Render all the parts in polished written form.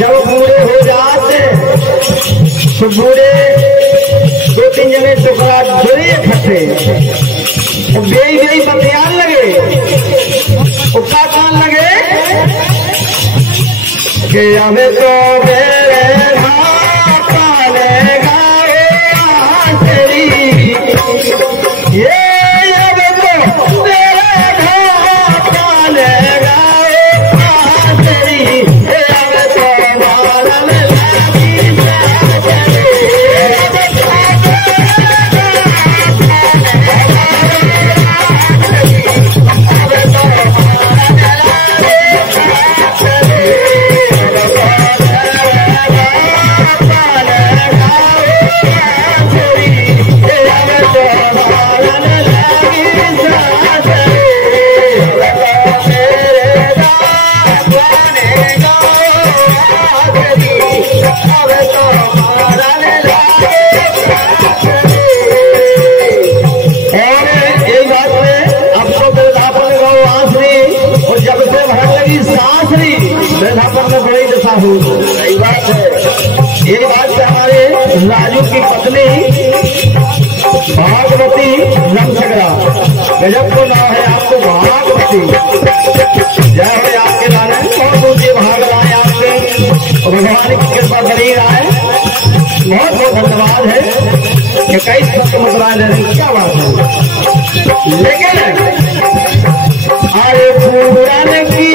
जब बूढ़े हो जाते तो बूढ़े 2-3 जने टुकड़ा जोड़े इकट्ठे बेई बेई बतियान लगे, उसका कान लगे कि हमें तो मेरे पाले गाए तेरी ये सही बात है। ये बात से हमारे राजू की पत्नी भागवती रमसगरा, गजब को नाम है आपको भागवती, जय हो आपके लाने, बहुत ऊंचे भाग लाए आपके और भगवान की कृपा बनी रहा है। बहुत बहुत धन्यवाद है कि कई सत्य मुद्राएं ले रही, क्या बात है। लेकिन अरे पूरन की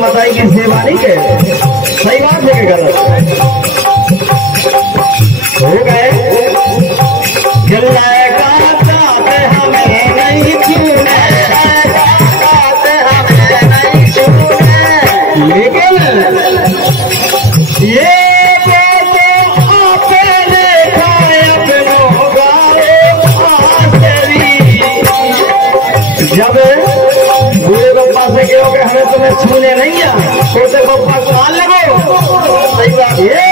बताई की सेवा नहीं के, सही बात है कि गलत हो गए। हमें नहीं छूने, लेकिन ये जब बूढ़े पप्पा से कहोगे हमें तुम्हें छूने नहीं है, छोटे पप्पा कान लगो, सही बात। ये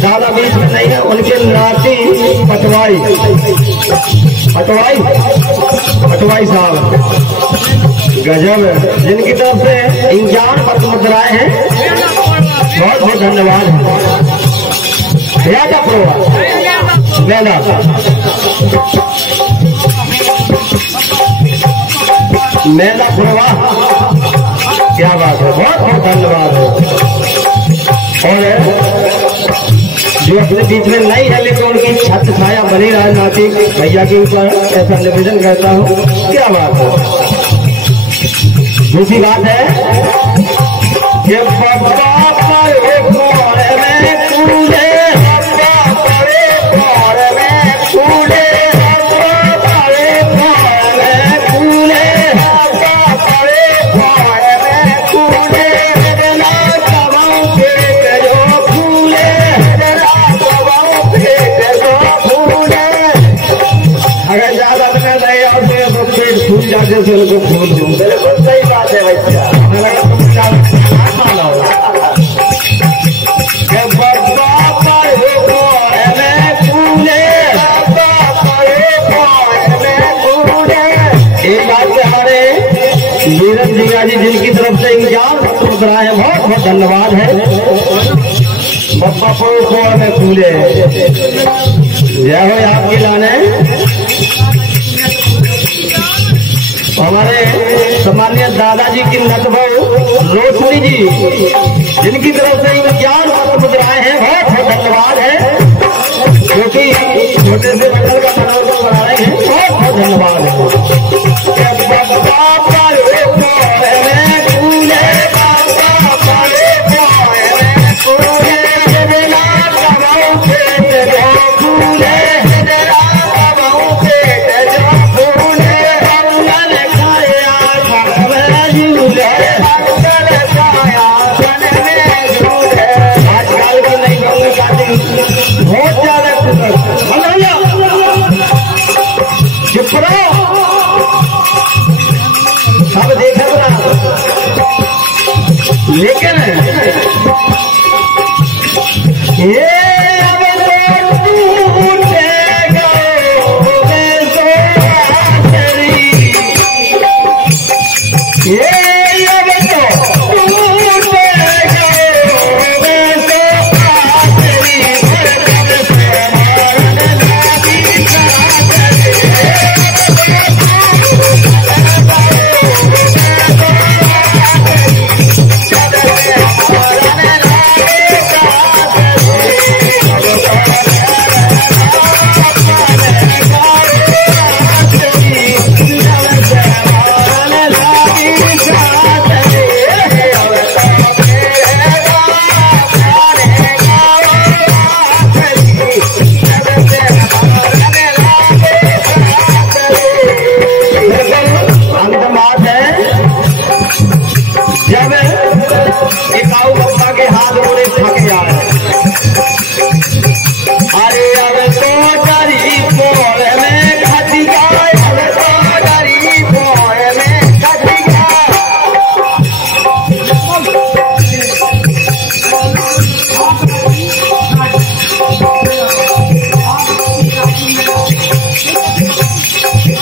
ज्यादा बीच में नहीं है, उनके नाती पटवाई साहब गजब है, जिनकी तरफ से इंजान पत्र मुद्राएं हैं, बहुत बहुत धन्यवाद है। मेला पुरवा, क्या बात है, बहुत बहुत धन्यवाद है। और जो अपने बीच में नहीं है लेकिन उनकी छत छाया बनी रहा नाती भैया के ऊपर, ऐसा निवेदन करता हूँ, क्या बात है। दूसरी बात है कि अगर ज्यादा नहीं आते तो पेट फूल जाते से उनको फूल दूँ, बिल्कुल सही बात है भैया। एक बात से हमारे नीरज जी जिनकी तरफ से इंतजार मुद्रा है, बहुत बहुत धन्यवाद है। बप्पा को में फूले जय हो आपकी लाने। हमारे सम्मानित दादाजी की नटबहू रोशनी जी जिनकी तरफ से इंतजार मुद्राएं हैं, बहुत बहुत धन्यवाद है। क्योंकि छोटे से मंडल का मनोरंजन बना रहे हैं, बहुत बहुत धन्यवाद है। बहुत ज्यादा सब देखे ना, लेकिन ये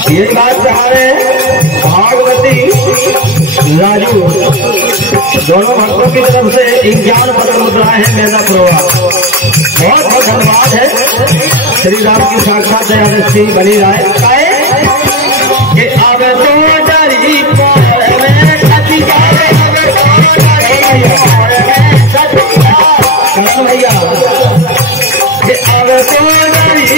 यही बात कहा रहे भागवती राजू दोनों भक्तों की तरफ से 51 पत्र मुद्राएं हैं। मेरा प्रोवा बहुत बहुत धन्यवाद है। श्री राम की साक्षात दयादृष्टि बनी राय कि अब तो डरी भैया कि अब तो डरी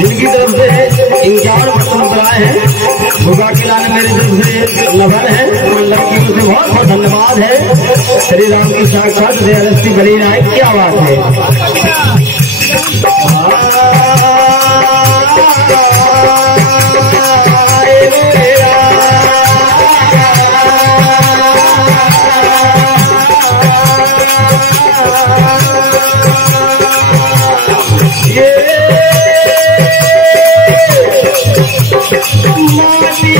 जिनकी तरफ से 51 पत्र मुद्राएं हैं। भुगा के लाने मेरी तरफ से लभन है, मंडल की ओर से बहुत बहुत धन्यवाद है। श्री राम की साक्षात दयादृष्टि बनी राय, क्या बात है। माटी